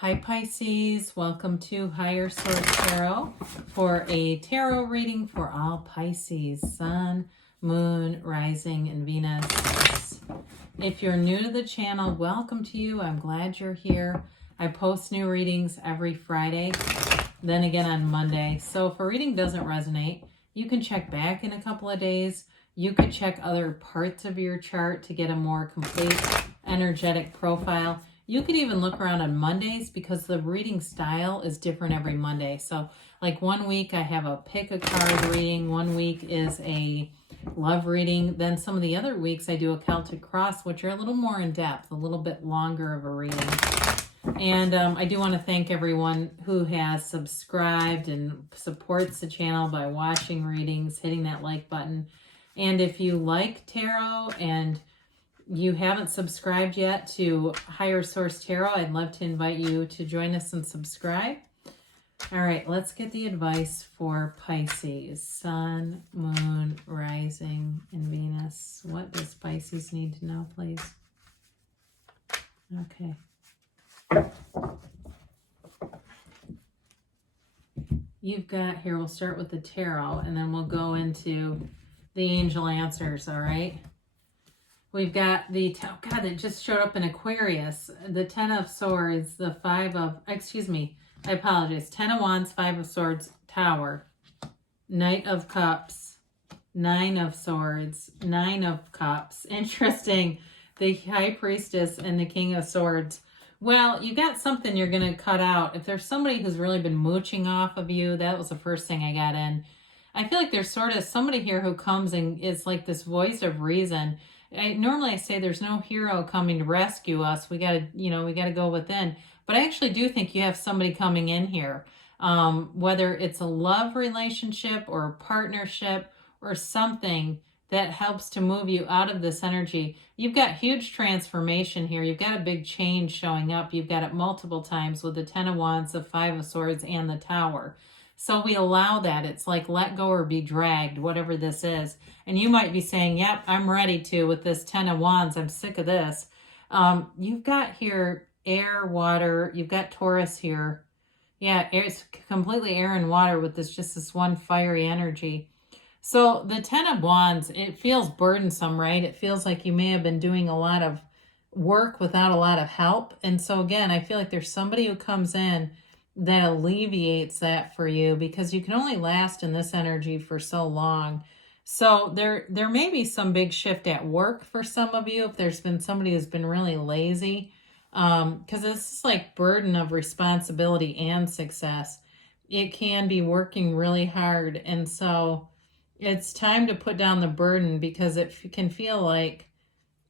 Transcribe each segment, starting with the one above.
Hi Pisces, welcome to Higher Source Tarot for a tarot reading for all Pisces, Sun, Moon, Rising, and Venus. If you're new to the channel, welcome to you. I'm glad you're here. I post new readings every Friday, then again on Monday. So if a reading doesn't resonate, you can check back in a couple of days. You could check other parts of your chart to get a more complete energetic profile. You could even look around on Mondays because the reading style is different every Monday. So like one week I have a pick a card reading, one week is a love reading. Then some of the other weeks I do a Celtic cross, which are a little more in depth, a little bit longer of a reading. And I do want to thank everyone who has subscribed and supports the channel by watching readings, hitting that like button. And if you like tarot and you haven't subscribed yet to Higher Source Tarot, I'd love to invite you to join us and subscribe. All right, let's get the advice for Pisces, Sun, Moon, Rising, and Venus. What does Pisces need to know, please? Okay. You've got here, we'll start with the tarot, and then we'll go into the angel answers, all right? We've got the, oh God, it just showed up in Aquarius. The 10 of Swords, the 5 of, excuse me, I apologize. 10 of Wands, 5 of Swords, Tower. Knight of Cups, 9 of Swords, 9 of Cups. Interesting. The High Priestess and the King of Swords. Well, you got something you're going to cut out. If there's somebody who's really been mooching off of you, that was the first thing I got in. I feel like there's sort of somebody here who comes and is like this voice of reason. Normally I say there's no hero coming to rescue us. We got to, we got to go within. But I actually do think you have somebody coming in here, whether it's a love relationship or a partnership or something that helps to move you out of this energy. You've got huge transformation here. You've got a big change showing up. You've got it multiple times with the 10 of Wands, the 5 of Swords, and the Tower. So we allow that. It's like let go or be dragged, whatever this is. And you might be saying, yep, I'm ready to with this 10 of Wands. I'm sick of this. You've got here air, water. You've got Taurus here. Yeah, it's completely air and water with this one fiery energy. So the 10 of Wands, it feels burdensome, right? It feels like you may have been doing a lot of work without a lot of help. And so again, I feel like there's somebody who comes in that alleviates that for you because you can only last in this energy for so long. So there may be some big shift at work for some of you if there's been somebody who's been really lazy, because it's like burden of responsibility and success. It can be working really hard, and so it's time to put down the burden because it can feel like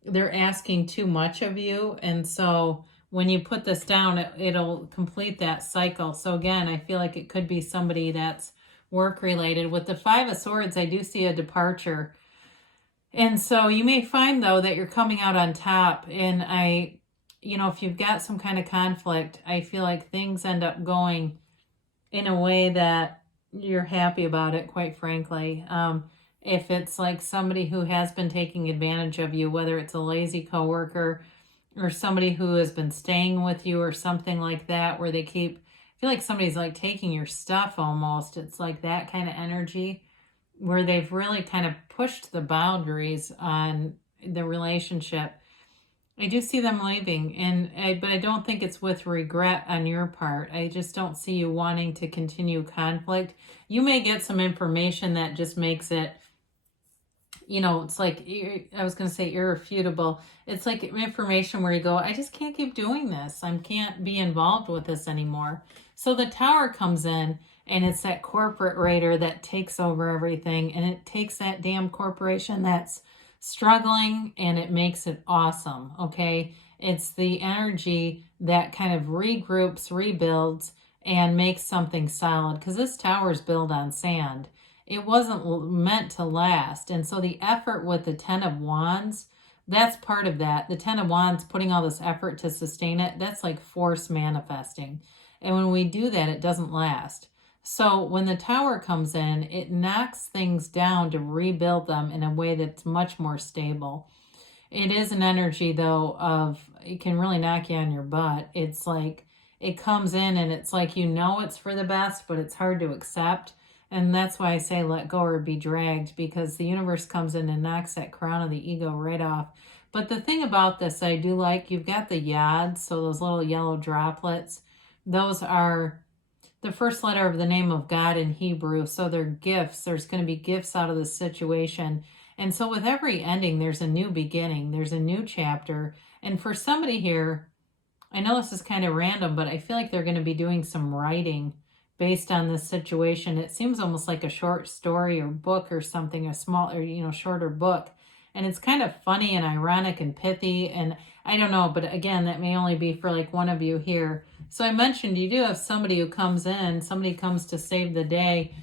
they're asking too much of you. And so when you put this down, it'll complete that cycle. So again, I feel like it could be somebody that's work related. With the 5 of Swords, I do see a departure. And so you may find though that you're coming out on top. And if you've got some kind of conflict, I feel like things end up going in a way that you're happy about it, quite frankly. If it's like somebody who has been taking advantage of you, whether it's a lazy coworker or somebody who has been staying with you or something like that, where I feel like somebody's like taking your stuff almost. It's like that kind of energy where they've really kind of pushed the boundaries on the relationship. I do see them leaving, but I don't think it's with regret on your part. I just don't see you wanting to continue conflict. You may get some information that just makes it, it's like, I was going to say irrefutable. It's like information where you go, I just can't keep doing this. I can't be involved with this anymore. So the Tower comes in and it's that corporate raider that takes over everything. And it takes that damn corporation that's struggling and it makes it awesome. Okay. It's the energy that kind of regroups, rebuilds, and makes something solid. Because this tower is built on sand. It wasn't meant to last. And so the effort with the 10 of Wands, that's part of that. The 10 of Wands, putting all this effort to sustain it, that's like force manifesting. And when we do that, it doesn't last. So when the Tower comes in, it knocks things down to rebuild them in a way that's much more stable. It is an energy, though, of it can really knock you on your butt. It's like it comes in and it's like, you know, it's for the best, but it's hard to accept. And that's why I say let go or be dragged, because the universe comes in and knocks that crown of the ego right off. But the thing about this, I do like, you've got the yod, so those little yellow droplets. Those are the first letter of the name of God in Hebrew. So they're gifts. There's going to be gifts out of this situation. And so with every ending, there's a new beginning. There's a new chapter. And for somebody here, I know this is kind of random, but I feel like they're going to be doing some writing based on this situation. It seems almost like a short story or book or something, a small or, shorter book. And it's kind of funny and ironic and pithy. And I don't know, but again, that may only be for like one of you here. So I mentioned you do have somebody who comes in, somebody comes to save the day.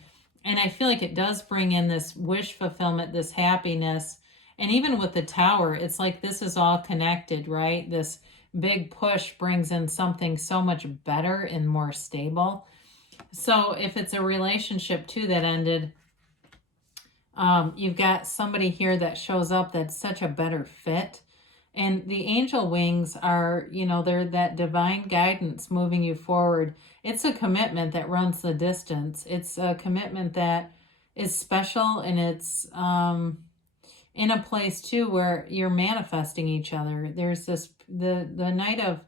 And I feel like it does bring in this wish fulfillment, this happiness. And even with the tower, it's like this is all connected, right? This big push brings in something so much better and more stable. So if it's a relationship too that ended, you've got somebody here that shows up that's such a better fit. And the angel wings are, they're that divine guidance moving you forward. It's a commitment that runs the distance. It's a commitment that is special, and it's in a place too where you're manifesting each other. There's this, the Knight of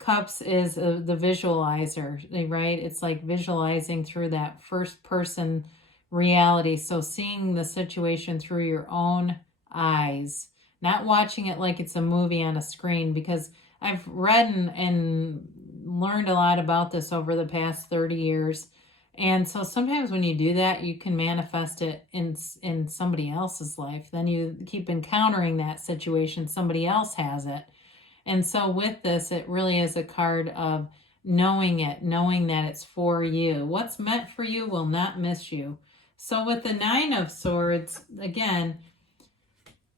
Cups is the visualizer, right? It's like visualizing through that first person reality. So seeing the situation through your own eyes, not watching it like it's a movie on a screen, because I've read and learned a lot about this over the past 30 years. And so sometimes when you do that, you can manifest it in somebody else's life. Then you keep encountering that situation. Somebody else has it. And so with this, it really is a card of knowing it, knowing that it's for you. What's meant for you will not miss you. So with the Nine of Swords, again,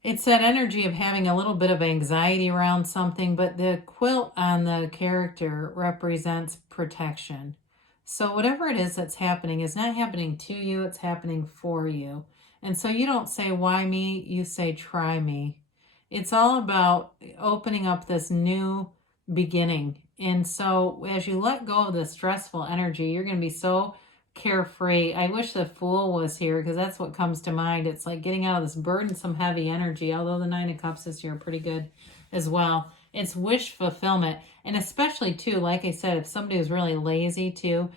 it's that energy of having a little bit of anxiety around something, but the quilt on the character represents protection. So whatever it is that's happening is not happening to you, it's happening for you. And so you don't say, why me? You say, try me. It's all about opening up this new beginning. And so as you let go of the stressful energy, you're going to be so carefree. I wish the Fool was here, because that's what comes to mind. It's like getting out of this burdensome, heavy energy, although the Nine of Cups is here pretty good as well. It's wish fulfillment. And especially, too, like I said, if somebody was really lazy, too,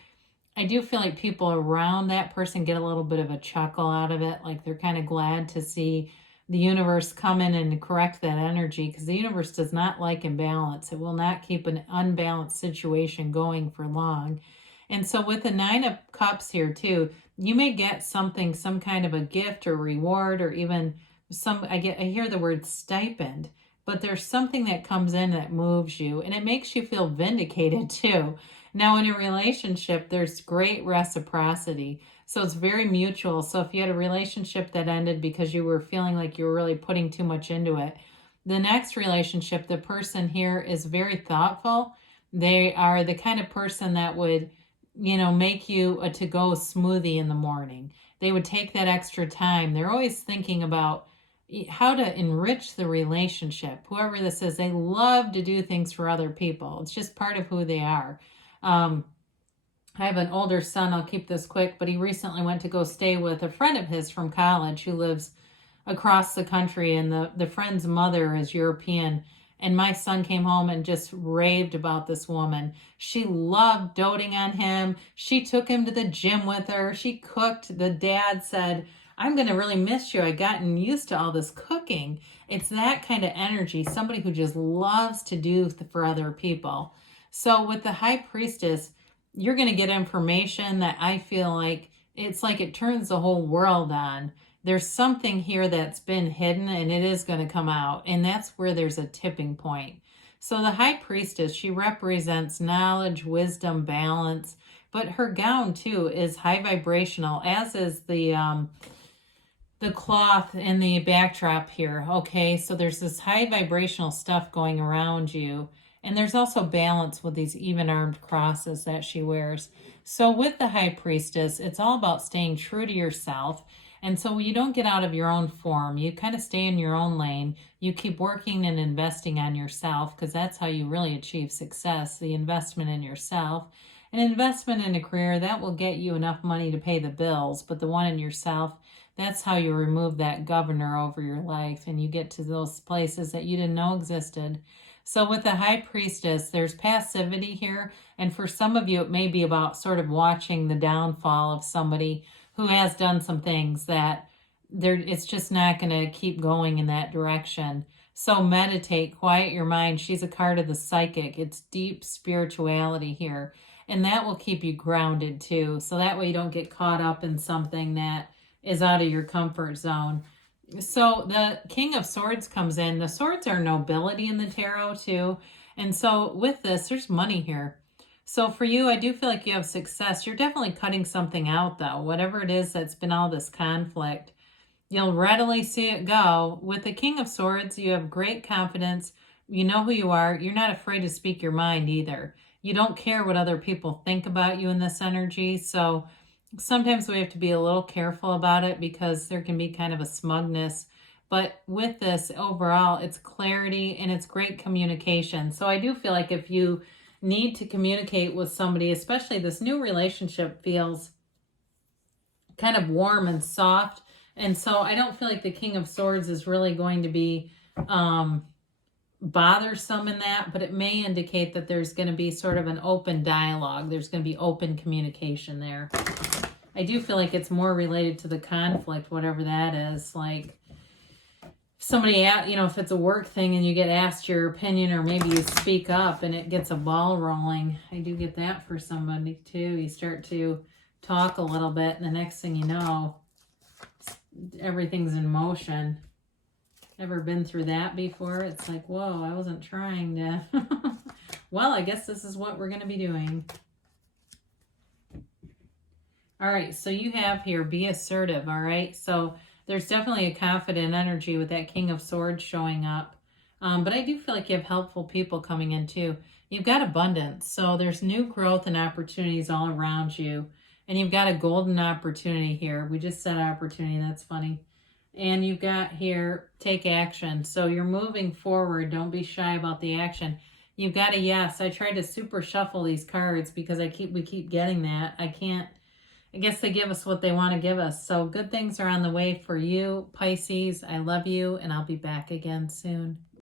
I do feel like people around that person get a little bit of a chuckle out of it. Like they're kind of glad to see the universe come in and correct that energy, because the universe does not like imbalance. It will not keep an unbalanced situation going for long. And so with the Nine of Cups here too, you may get something, some kind of a gift or reward, or even I hear the word stipend, but there's something that comes in that moves you, and it makes you feel vindicated too. Now in a relationship, there's great reciprocity. So it's very mutual. So if you had a relationship that ended because you were feeling like you were really putting too much into it, the next relationship, the person here is very thoughtful. They are the kind of person that would, make you a to-go smoothie in the morning. They would take that extra time. They're always thinking about how to enrich the relationship. Whoever this is, they love to do things for other people. It's just part of who they are. I have an older son, I'll keep this quick, but he recently went to go stay with a friend of his from college who lives across the country, and the friend's mother is European. And my son came home and just raved about this woman. She loved doting on him. She took him to the gym with her. She cooked. The dad said, I'm going to really miss you. I've gotten used to all this cooking. It's that kind of energy, somebody who just loves to do for other people. So with the High Priestess, you're going to get information that I feel like it's like it turns the whole world on. There's something here that's been hidden, and it is going to come out. And that's where there's a tipping point. So the High Priestess, she represents knowledge, wisdom, balance. But her gown, too, is high vibrational, as is the cloth in the backdrop here. Okay, so there's this high vibrational stuff going around you. And there's also balance with these even-armed crosses that she wears. So with the High Priestess, it's all about staying true to yourself. And so you don't get out of your own form. You kind of stay in your own lane. You keep working and investing on yourself, because that's how you really achieve success, the investment in yourself. An investment in a career, that will get you enough money to pay the bills, but the one in yourself, that's how you remove that governor over your life and you get to those places that you didn't know existed. So with the High Priestess, there's passivity here. And for some of you, it may be about sort of watching the downfall of somebody who has done some things that it's just not going to keep going in that direction. So meditate, quiet your mind. She's a card of the psychic. It's deep spirituality here. And that will keep you grounded too. So that way you don't get caught up in something that is out of your comfort zone. So the King of Swords comes in. The swords are nobility in the tarot too. And so with this, there's money here. So for you, I do feel like you have success. You're definitely cutting something out though. Whatever it is that's been all this conflict, you'll readily see it go. With the King of Swords, you have great confidence. You know who you are. You're not afraid to speak your mind either. You don't care what other people think about you in this energy. So sometimes we have to be a little careful about it because there can be kind of a smugness. But with this, overall, it's clarity and it's great communication. So I do feel like if you need to communicate with somebody, especially this new relationship feels kind of warm and soft. And so I don't feel like the King of Swords is really going to be bothersome in that, but it may indicate that there's going to be sort of an open dialogue. There's going to be open communication there. I do feel like it's more related to the conflict, whatever that is. Like somebody, if it's a work thing and you get asked your opinion, or maybe you speak up and it gets a ball rolling. I do get that for somebody too. You start to talk a little bit and the next thing you know, everything's in motion. Ever been through that before? It's like, whoa, I wasn't trying to. Well, I guess this is what we're going to be doing. All right, so you have here, be assertive, all right? So there's definitely a confident energy with that King of Swords showing up. But I do feel like you have helpful people coming in too. You've got abundance. So there's new growth and opportunities all around you. And you've got a golden opportunity here. We just said opportunity. That's funny. And you've got here, take action. So you're moving forward. Don't be shy about the action. You've got a yes. I tried to super shuffle these cards because we keep getting that. I guess they give us what they want to give us. So good things are on the way for you, Pisces. I love you, and I'll be back again soon.